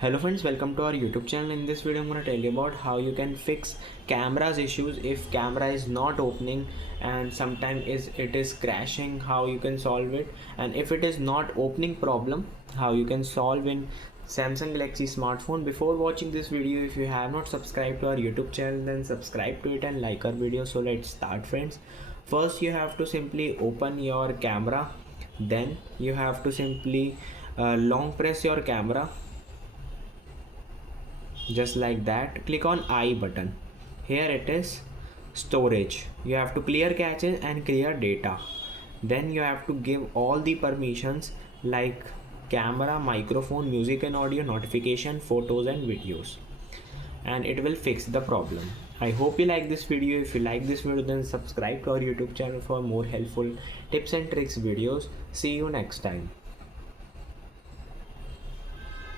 Hello friends, welcome to our YouTube channel. In this video I'm going to tell you about how you can fix camera's issues if camera is not opening and sometimes it is crashing, how you can solve it, and if it is not opening problem, how you can solve in Samsung Galaxy smartphone. Before watching this video, if you have not subscribed to our YouTube channel, then subscribe to it and like our video. So let's start friends. First you have to simply open your camera, then you have to simply long press your camera just like that. Click on I button. Here it is storage. You have to clear cache and clear data. Then you have to give all the permissions like camera, microphone, music and audio, notification, photos and videos, and it will fix the problem. I hope you like this video. If you like this video, then subscribe to our YouTube channel for more helpful tips and tricks videos. See you next time.